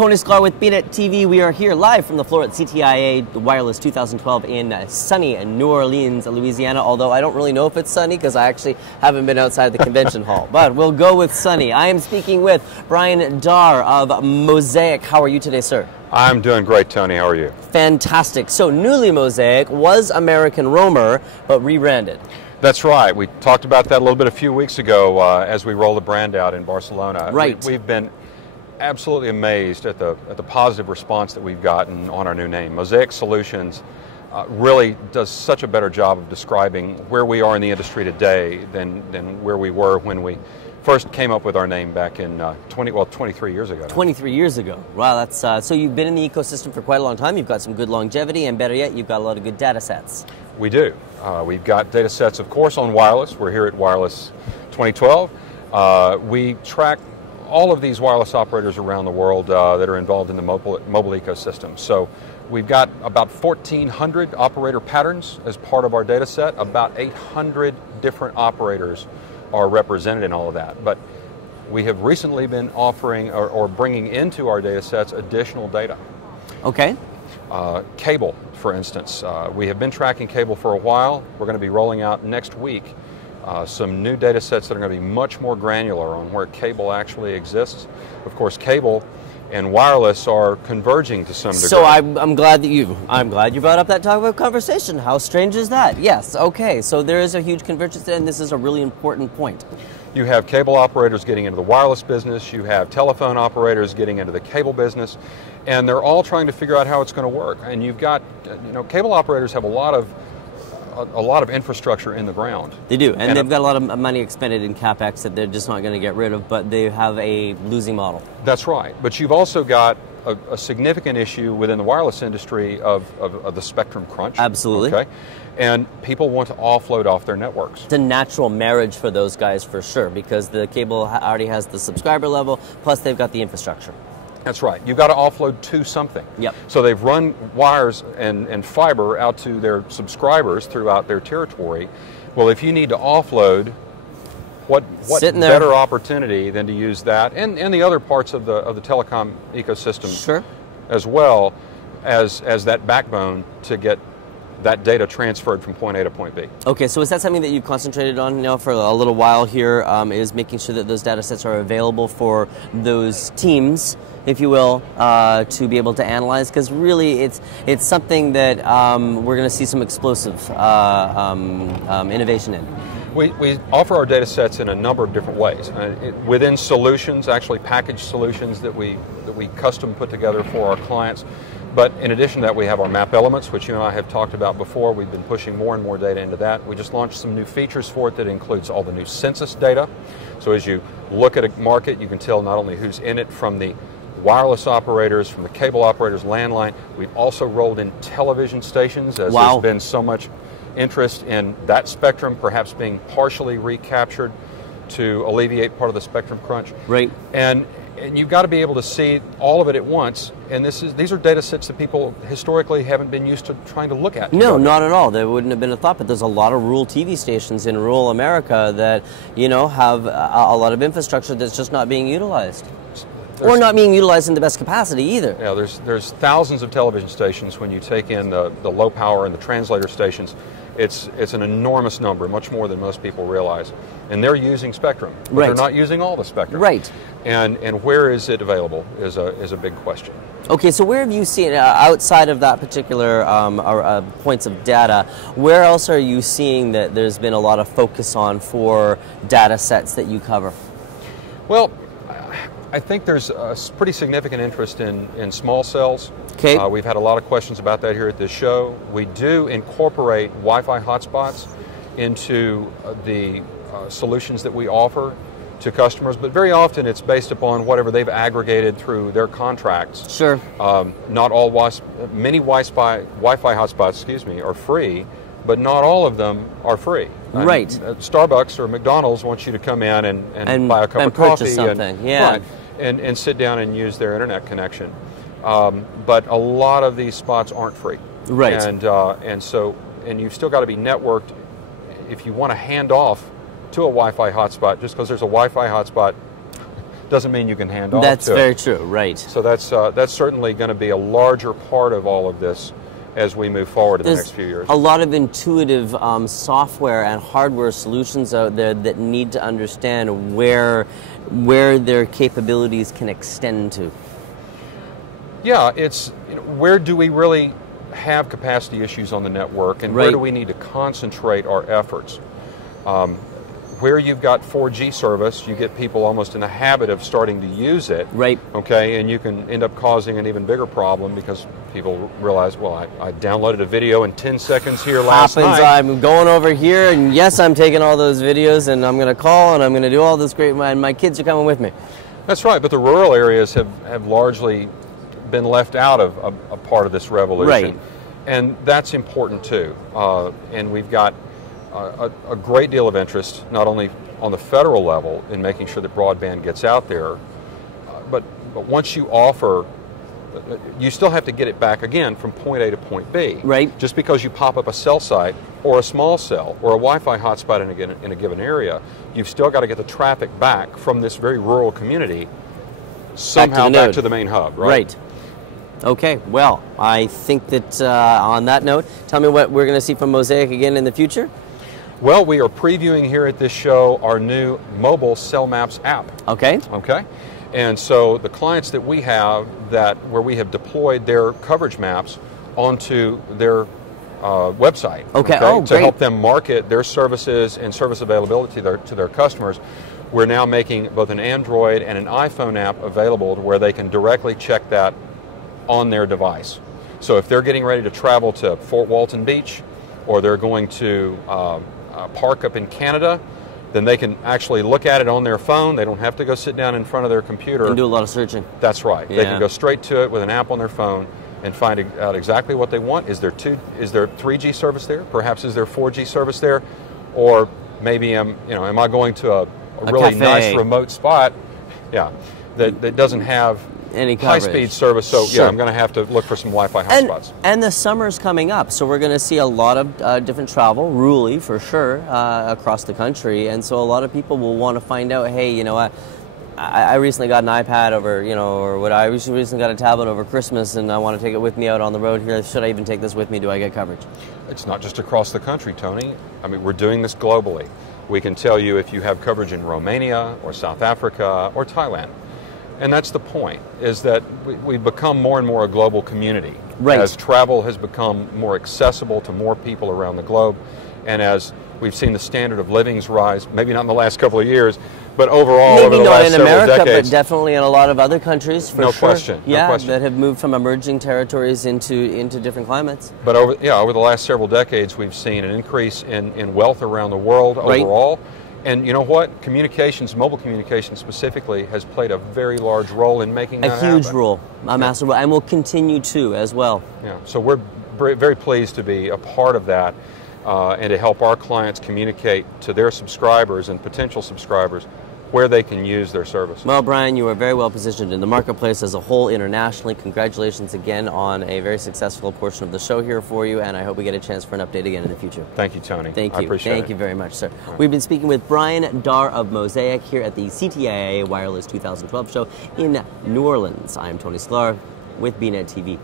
Tony Sklar with BNet TV. We are here live from the floor at CTIA Wireless 2012 in sunny New Orleans, Louisiana, although I don't really know if it's sunny because I actually haven't been outside the convention hall, but we'll go with sunny. I am speaking with Brian Darr of Mosaic. How are you today, sir? I'm doing great, Tony. How are you? Fantastic. So newly Mosaic was American Roamer, but rebranded. That's right. We talked about that a little bit a few weeks ago as we rolled the brand out in Barcelona. Right. We've been absolutely amazed at the positive response that we've gotten on our new name. Mosaic Solutions really does such a better job of describing where we are in the industry today than where we were when we first came up with our name back in 23 years ago. 23 years ago. Wow, that's so you've been in the ecosystem for quite a long time. You've got some good longevity, and better yet, you've got a lot of good data sets. We do. We've got data sets, of course, on wireless. We're here at Wireless 2012. We track all of these wireless operators around the world that are involved in the mobile ecosystem. So we've got about 1,400 operator patterns as part of our data set. About 800 different operators are represented in all of that. But we have recently been offering or bringing into our data sets additional data. Okay. Cable, for instance. We have been tracking cable for a while. We're going to be rolling out next week some new data sets that are going to be much more granular on where cable actually exists. Of course, cable and wireless are converging to some degree. So I'm glad you brought up that topic of conversation. How strange is that? Yes. Okay. So there is a huge convergence, and this is a really important point. You have cable operators getting into the wireless business. You have telephone operators getting into the cable business, and they're all trying to figure out how it's going to work. And you've got, cable operators have a lot of infrastructure in the ground. They do, and they've got a lot of money expended in CapEx that they're just not going to get rid of, but they have a losing model. That's right, but you've also got a significant issue within the wireless industry of the spectrum crunch. Absolutely. Okay, and people want to offload off their networks. It's a natural marriage for those guys for sure, because the cable already has the subscriber level, plus they've got the infrastructure. That's right. You've got to offload to something. Yep. So they've run wires and fiber out to their subscribers throughout their territory. Well, if you need to offload, what better opportunity than to use that and the other parts of the telecom ecosystem, sure, as well as that backbone to get that data transferred from point A to point B. Okay, so is that something that you've concentrated on now for a little while here, is making sure that those data sets are available for those teams, if you will, to be able to analyze? Because really it's something that we're going to see some explosive innovation in. We offer our data sets in a number of different ways. Within solutions, actually packaged solutions that we custom put together for our clients. But in addition to that, we have our map elements, which you and I have talked about before. We've been pushing more and more data into that. We just launched some new features for it that includes all the new census data. So as you look at a market, you can tell not only who's in it from the wireless operators, from the cable operators, landline. We've also rolled in television stations, as there's been so much interest in that spectrum perhaps being partially recaptured to alleviate part of the spectrum crunch. Right. And you've got to be able to see all of it at once, and these are data sets that people historically haven't been used to trying to look at. No, not at all. There wouldn't have been a thought, but there's a lot of rural TV stations in rural America that, have a lot of infrastructure that's just not being utilized. Or not being utilized in the best capacity either. Yeah, there's thousands of television stations. When you take in the low power and the translator stations, it's an enormous number, much more than most people realize. And they're using spectrum, but they're not using all the spectrum. Right. And where is it available is a big question. Okay, so where have you seen, outside of that particular points of data, where else are you seeing that there's been a lot of focus on for data sets that you cover? Well, I think there's a pretty significant interest in small cells. Okay. We've had a lot of questions about that here at this show. We do incorporate Wi-Fi hotspots into the solutions that we offer to customers, but very often it's based upon whatever they've aggregated through their contracts. Sure. Not all many Wi-Fi hotspots, are free, but not all of them are free. Right. Starbucks or McDonald's wants you to come in and buy a cup of coffee and sit down and use their internet connection. But a lot of these spots aren't free. Right. And you've still got to be networked if you want to hand off to a Wi-Fi hotspot. Just because there's a Wi-Fi hotspot doesn't mean you can hand off That's to very it. true, right. So that's certainly going to be a larger part of all of this as we move forward in the next few years. A lot of intuitive software and hardware solutions out there that need to understand where their capabilities can extend to. Yeah, it's where do we really have capacity issues on the network, and where do we need to concentrate our efforts? Where you've got 4G service, you get people almost in the habit of starting to use it. Right. Okay, and you can end up causing an even bigger problem because people realize, well, I downloaded a video in 10 seconds here last night. I'm going over here, and yes, I'm taking all those videos, and I'm going to call, and I'm going to do all this great, and my kids are coming with me. That's right, but the rural areas have largely been left out of a part of this revolution. Right. And that's important too. And we've got a great deal of interest, not only on the federal level in making sure that broadband gets out there, but once you offer, you still have to get it back again from point A to point B. Right. Just because you pop up a cell site or a small cell or a Wi-Fi hotspot in a given area, you've still got to get the traffic back from this very rural community somehow back to the main hub, right? Right. Okay, well, I think that on that note, tell me what we're going to see from Mosaic again in the future. Well, we are previewing here at this show our new mobile Cell Maps app. Okay. Okay. And so the clients that we have where we have deployed their coverage maps onto their website. Okay. Oh, to great. help them market their services and service availability to their customers. We're now making both an Android and an iPhone app available to where they can directly check that on their device. So if they're getting ready to travel to Fort Walton Beach, or they're going to park up in Canada, then they can actually look at it on their phone. They don't have to go sit down in front of their computer and do a lot of searching. That's right. Yeah. They can go straight to it with an app on their phone and find out exactly what they want. Is there 3G service there? Perhaps is there 4G service there? Or maybe am I going to a really cafe. nice remote spot? Yeah, that doesn't have any coverage. High-speed service, so Sure. yeah, I'm going to have to look for some Wi-Fi hotspots. And the summer's coming up, so we're going to see a lot of different travel, rurally for sure, across the country. And so a lot of people will want to find out, hey, you know, I recently got an iPad over, I recently got a tablet over Christmas, and I want to take it with me out on the road here. Should I even take this with me? Do I get coverage? It's not just across the country, Tony. I mean, we're doing this globally. We can tell you if you have coverage in Romania or South Africa or Thailand. And that's the point, is that we've become more and more a global community. Right. As travel has become more accessible to more people around the globe, and as we've seen the standard of livings rise, maybe not in the last couple of years, but overall over the last several decades. Maybe not in America, but definitely in a lot of other countries, for no sure. Question, yeah, no question. That have moved from emerging territories into different climates. But over the last several decades, we've seen an increase in wealth around the world overall. And you know what? Communications, mobile communications specifically, has played a very large role in making that happen. A huge role, a massive role, and will continue to as well. Yeah, so we're very pleased to be a part of that and to help our clients communicate to their subscribers and potential subscribers where they can use their service. Well, Brian, you are very well positioned in the marketplace as a whole internationally. Congratulations again on a very successful portion of the show here for you, and I hope we get a chance for an update again in the future. Thank you, Tony. Thank you. I appreciate it. Thank you very much, sir. We've been speaking with Brian Darr of Mosaic here at the CTIA Wireless 2012 show in New Orleans. I am Tony Sklar with BNet TV.